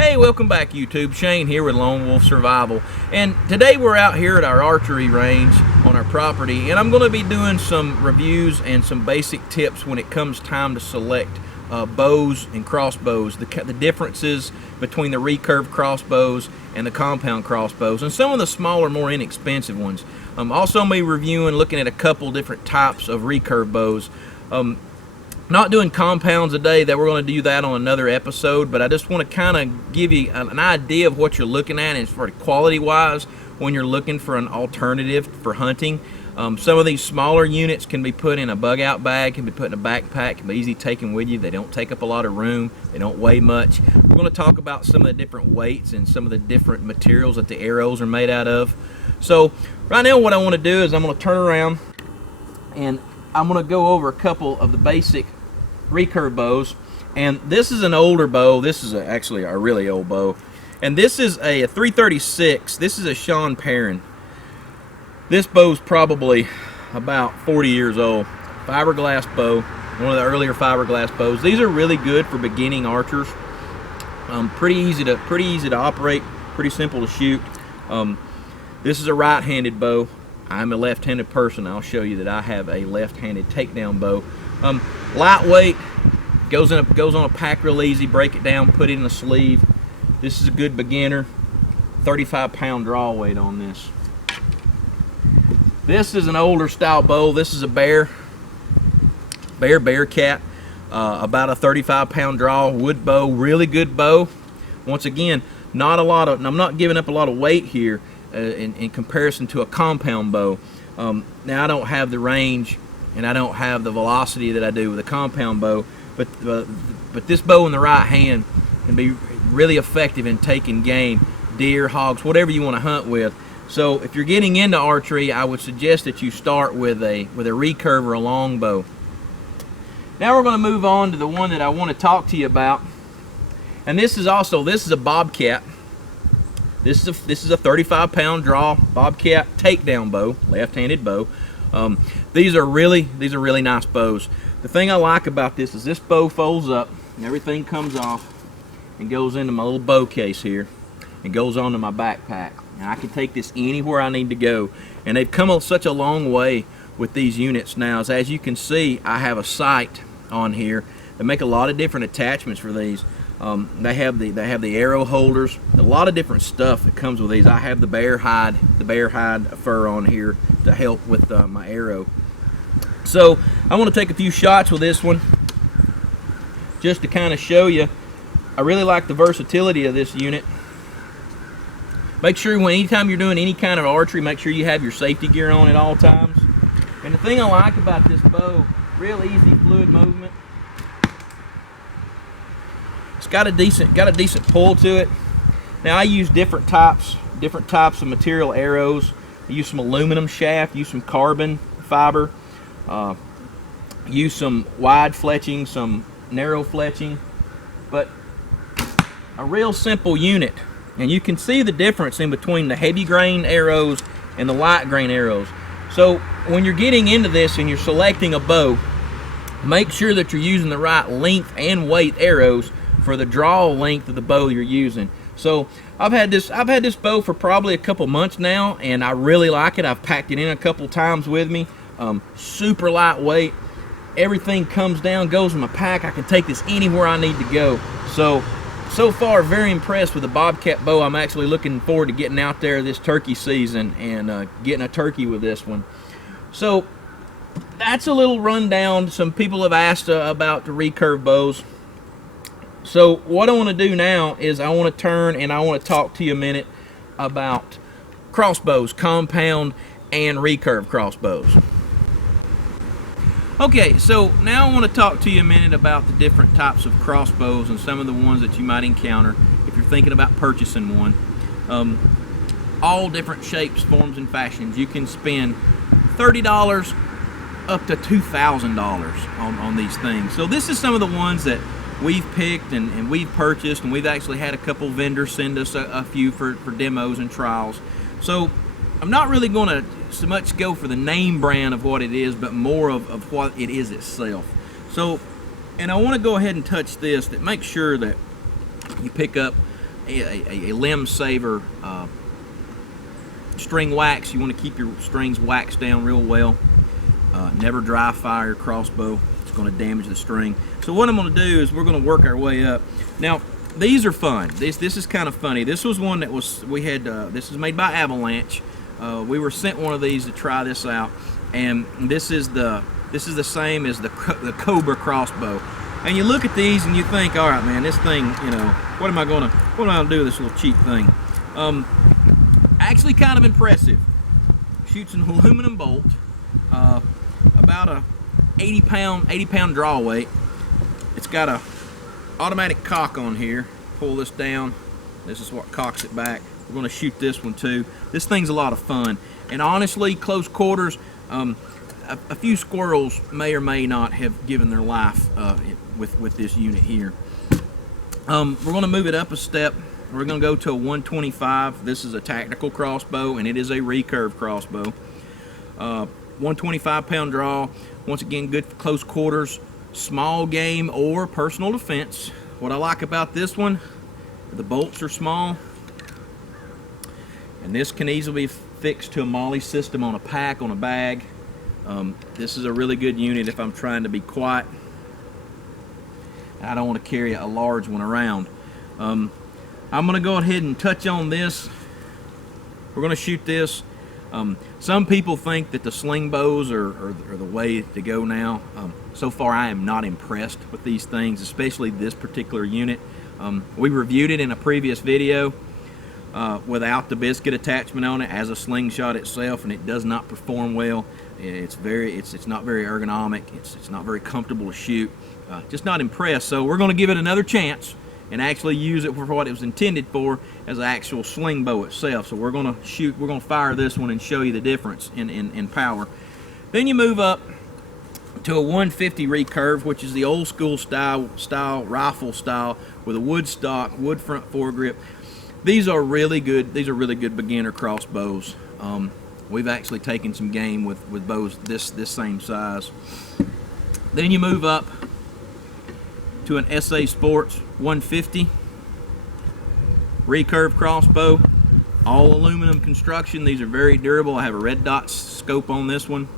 Hey, welcome back YouTube. Shane here with Lone Wolf Survival, and today we're out here at our archery range on our property, and I'm going to be doing some reviews and some basic tips when it comes time to select bows and crossbows, the differences between the recurve crossbows and the compound crossbows, and some of the smaller, more inexpensive ones. Also, I'm going to be reviewing, looking at a couple different types of recurve bows. Not doing compounds today, that we're going to do that on another episode, but I just want to kind of give you an idea of what you're looking at as far as quality-wise when you're looking for an alternative for hunting. Some of these smaller units can be put in a bug-out bag, can be put in a backpack, can be easy taking with you. They don't take up a lot of room, they don't weigh much. We're going to talk about some of the different weights and some of the different materials that the arrows are made out of. So right now what I want to do is I'm going to turn around and I'm going to go over a couple of the basic recurve bows. And this is an older bow. This is actually a really old bow, and this is a 336. This is a Sean Perrin. This bow's probably about 40 years old. Fiberglass bow, one of the earlier fiberglass bows. These are really good for beginning archers. Pretty easy to operate, pretty simple to shoot. This is a right-handed bow. I'm a left-handed person. I'll show you that I have a left-handed takedown bow. Lightweight, goes on a pack real easy. Break it down, put it in a sleeve. This is a good beginner. 35-pound draw weight on this. This is an older style bow. This is a Bearcat, about a 35-pound draw wood bow. Really good bow. Once again, not a lot of. I'm not giving up a lot of weight here in comparison to a compound bow. Now I don't have the range and I don't have the velocity that I do with a compound bow, but this bow in the right hand can be really effective in taking game, deer, hogs, whatever you want to hunt with. So if you're getting into archery, I would suggest that you start with a recurve or a long bow. Now we're going to move on to the one that I want to talk to you about, and this is a Bobcat. This is a 35-pound draw Bobcat takedown bow, left-handed bow. These are really nice bows. The thing I like about this is this bow folds up and everything comes off and goes into my little bow case here and goes onto my backpack, and I can take this anywhere I need to go. And they've come such a long way with these units now. As you can see, I have a sight on here. They make a lot of different attachments for these. They have the arrow holders, a lot of different stuff that comes with these. I have the bear hide fur on here to help with my arrow. So I want to take a few shots with this one just to kind of show you. I really like the versatility of this unit. Make sure anytime you're doing any kind of archery, make sure you have your safety gear on at all times. And the thing I like about this bow, real easy fluid movement. It's got a decent pull to it. Now I use different types of material arrows. I use some aluminum shaft, use some carbon fiber, use some wide fletching, some narrow fletching, but a real simple unit. And you can see the difference in between the heavy grain arrows and the light grain arrows. So when you're getting into this and you're selecting a bow, make sure that you're using the right length and weight arrows for the draw length of the bow you're using. So I've had this bow for probably a couple months now, and I really like it. I've packed it in a couple times with me. Super lightweight. Everything comes down, goes in my pack. I can take this anywhere I need to go. So far, very impressed with the Bobcat bow. I'm actually looking forward to getting out there this turkey season and getting a turkey with this one. So that's a little rundown. Some people have asked about the recurve bows. So what I want to do now is I want to turn and I want to talk to you a minute about crossbows, compound and recurve crossbows. Okay, so now I want to talk to you a minute about the different types of crossbows and some of the ones that you might encounter if you're thinking about purchasing one. All different shapes, forms, and fashions. You can spend $30 up to $2,000 on these things. So this is some of the ones that we've picked and we've purchased, and we've actually had a couple vendors send us a few for demos and trials. So I'm not really going to so much go for the name brand of what it is, but more of what it is itself. So, and I want to go ahead and touch this, that make sure that you pick up a limb saver string wax. You want to keep your strings waxed down real well. Never dry fire your crossbow. It's going to damage the string. So what I'm going to do is we're going to work our way up. Now these are fun. This is kind of funny. This was one that this is made by Avalanche. We were sent one of these to try this out, and this is the same as the Cobra crossbow. And you look at these and you think, all right, man, this thing, you know, what am I gonna do with this little cheap thing? Actually, kind of impressive. Shoots an aluminum bolt, about a 80 pound draw weight. It's got a automatic cock on here. Pull this down. This is what cocks it back. We're going to shoot this one too. This thing's a lot of fun. And honestly, close quarters, a few squirrels may or may not have given their life with this unit here. We're going to move it up a step. We're going to go to a 125. This is a tactical crossbow, and it is a recurve crossbow. 125 pound draw. Once again, good for close quarters, small game, or personal defense. What I like about this one, the bolts are small, and this can easily be fixed to a MOLLE system on a pack, on a bag. This is a really good unit if I'm trying to be quiet. I don't want to carry a large one around. I'm going to go ahead and touch on this. We're going to shoot this. Some people think that the sling bows are the way to go now. So far I am not impressed with these things, especially this particular unit. We reviewed it in a previous video without the biscuit attachment on it as a slingshot itself, and it does not perform well. It's not very ergonomic. It's not very comfortable to shoot. Just not impressed. So we're going to give it another chance and actually use it for what it was intended for, as an actual sling bow itself. So we're going to fire this one and show you the difference in power. Then you move up to a 150 recurve, which is the old school style rifle style with a wood stock, wood front foregrip. These are really good. These are really good beginner crossbows. We've actually taken some game with bows this same size. Then you move up to an SA Sports 150 recurve crossbow, all aluminum construction. These are very durable. I have a red dot scope on this one.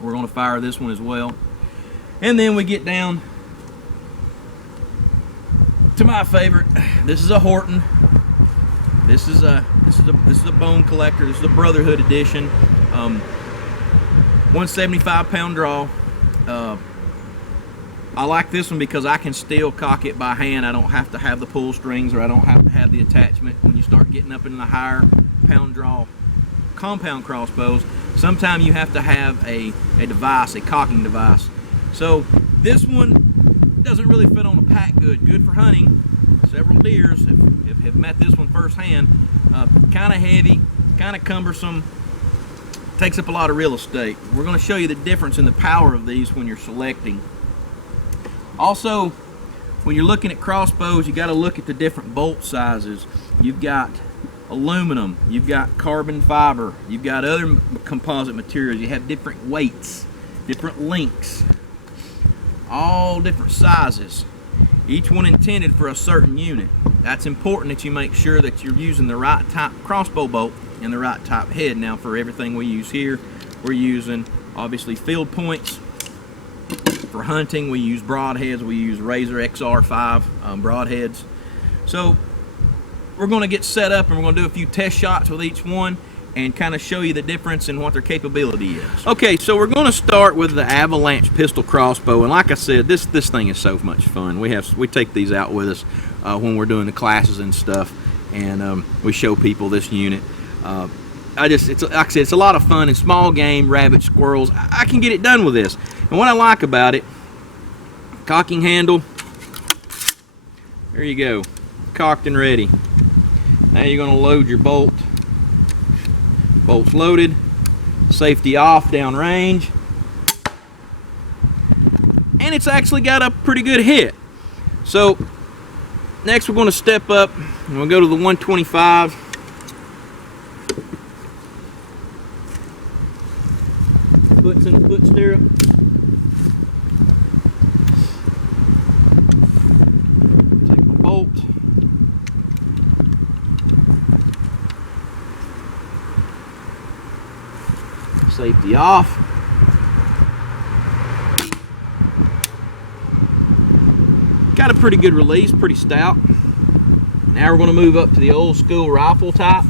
We're going to fire this one as well. And then we get down to my favorite. This is a Horton. This is a bone collector. This is a Brotherhood edition. 175 pound draw. I like this one because I can still cock it by hand. I don't have to have the pull strings, or I don't have to have the attachment. When you start getting up in the higher pound draw compound crossbows, sometimes you have to have a device, a cocking device. So this one doesn't really fit on a pack good for hunting. Several deers have met this one firsthand. Kind of heavy, kind of cumbersome, takes up a lot of real estate. We're going to show you the difference in the power of these when you're selecting. Also, when you're looking at crossbows, you got to look at the different bolt sizes. You've got aluminum, you've got carbon fiber, you've got other composite materials. You have different weights, different lengths, all different sizes, each one intended for a certain unit. That's important that you make sure that you're using the right type crossbow bolt and the right type head. Now, for everything we use here, we're using obviously field points. For hunting, we use broadheads. We use Razor XR5 broadheads. So we're going to get set up and we're going to do a few test shots with each one and kind of show you the difference in what their capability is. Okay, so we're going to start with the Avalanche pistol crossbow, and like I said, this thing is so much fun. We take these out with us when we're doing the classes and stuff, and we show people this unit. Like I said, it's a lot of fun. And small game, rabbits, squirrels, I can get it done with this. And what I like about it, cocking handle, there you go, cocked and ready. Now you're going to load your bolt. Bolt's loaded, safety off downrange, and it's actually got a pretty good hit. So next we're going to step up and we'll go to the 125. Foot's in the foot stirrup. Take the bolt, Safety off. Got a pretty good release, pretty stout. Now we're going to move up to the old school rifle type.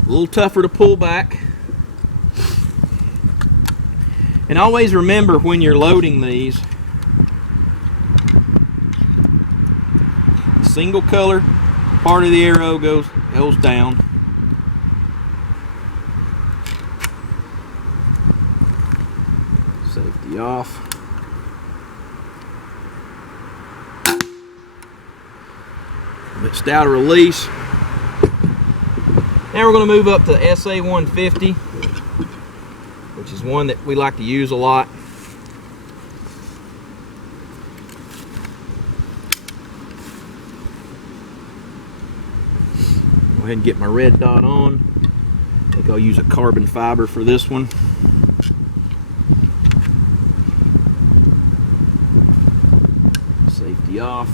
A little tougher to pull back. And always remember when you're loading these, the single color part of the arrow goes down. Safety off. A bit stouter release. Now we're going to move up to the SA 150, which is one that we like to use a lot. Go ahead and get my red dot on. I think I'll use a carbon fiber for this one. Safety off.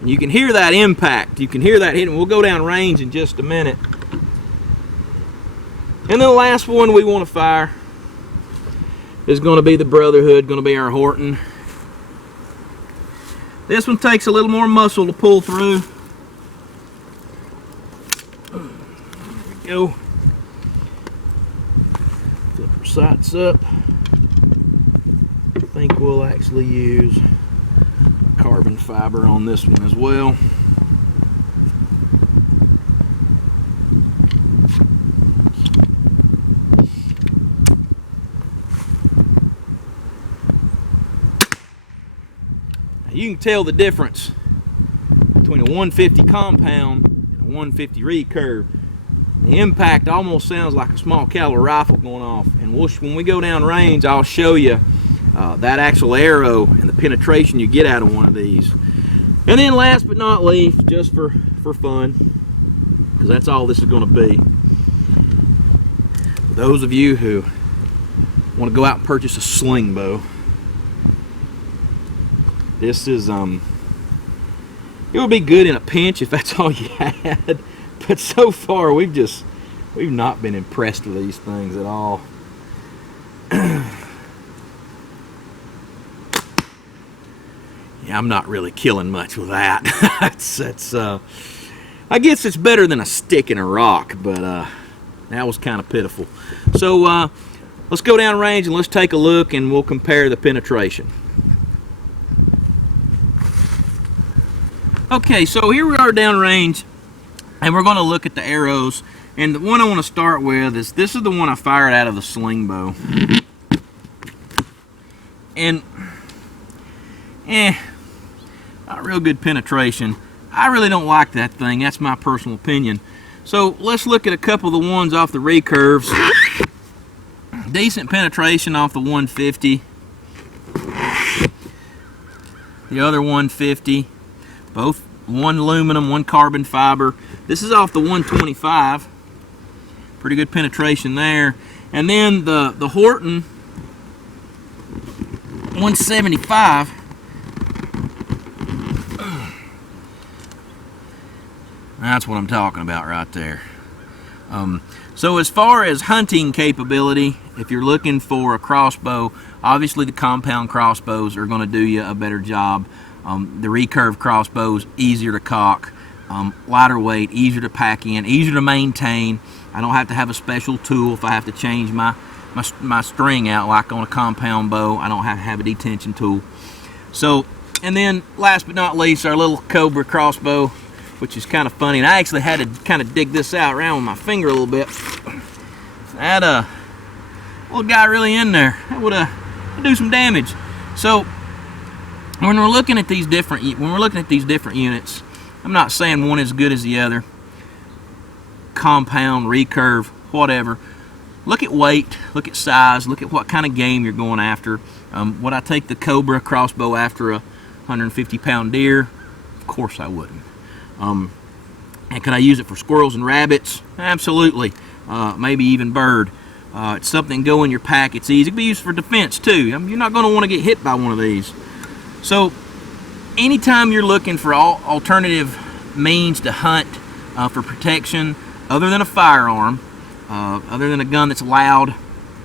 And you can hear that impact. You can hear that hitting. We'll go down range in just a minute. And then the last one we want to fire is going to be the Brotherhood, going to be our Horton. This one takes a little more muscle to pull through. There we go. Flip our sights up. I think we'll actually use carbon fiber on this one as well. Now you can tell the difference between a 150 compound and a 150 recurve. The impact almost sounds like a small caliber rifle going off, and when we go down range, I'll show you that actual arrow and the penetration you get out of one of these. And then last but not least, just for fun, because that's all this is going to be, for those of you who want to go out and purchase a sling bow, this is it would be good in a pinch if that's all you had, but so far we've not been impressed with these things at all. Yeah, I'm not really killing much with that. I guess it's better than a stick and a rock, but that was kind of pitiful. So let's go down range and let's take a look, and we'll compare the penetration. Okay, so here we are down range, and we're going to look at the arrows. And the one I want to start with is this is the one I fired out of the sling bow. And not real good penetration. I really don't like that thing. That's my personal opinion. So let's look at a couple of the ones off the recurves. Decent penetration off the 150. The other 150. Both one aluminum, one carbon fiber. This is off the 125. Pretty good penetration there. And then the Horton 175. That's what I'm talking about right there. So as far as hunting capability, if you're looking for a crossbow, obviously the compound crossbows are going to do you a better job. The recurve crossbows, easier to cock, lighter weight, easier to pack in, easier to maintain. I don't have to have a special tool if I have to change my string out like on a compound bow. I don't have to have a detention tool. So, and then last but not least, our little Cobra crossbow, which is kind of funny. And I actually had to kind of dig this out around with my finger a little bit. That little guy really in there. That would do some damage. So when we're looking at these different units, I'm not saying one is as good as the other. Compound, recurve, whatever. Look at weight, look at size, look at what kind of game you're going after. Would I take the Cobra crossbow after a 150-pound deer? Of course I wouldn't. And can I use it for squirrels and rabbits? Absolutely. Maybe even bird. It's something to go in your pack. It's easy. It can be used for defense too. You're not going to want to get hit by one of these. So anytime you're looking for alternative means to hunt for protection, other than a firearm, other than a gun that's loud,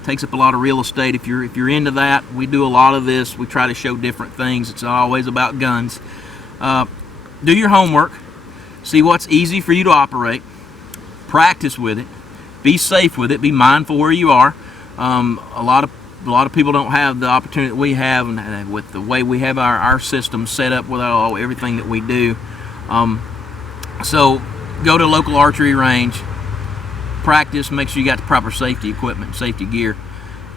takes up a lot of real estate. If you're into that, we do a lot of this. We try to show different things. It's not always about guns. Do your homework. See what's easy for you to operate. Practice with it. Be safe with it. Be mindful where you are. A lot of people don't have the opportunity that we have, and with the way we have our system set up with everything that we do. So go to a local archery range, practice, make sure you got the proper safety equipment, safety gear,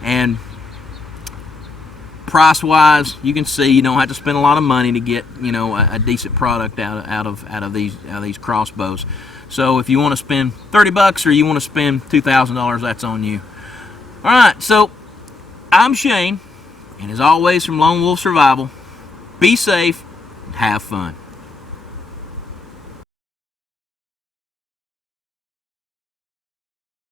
and price wise, you can see you don't have to spend a lot of money to get a decent product out of these crossbows. So if you want to spend $30 or you want to spend $2,000, that's on you. All right, so I'm Shane, and as always from Lone Wolf Survival, be safe and have fun.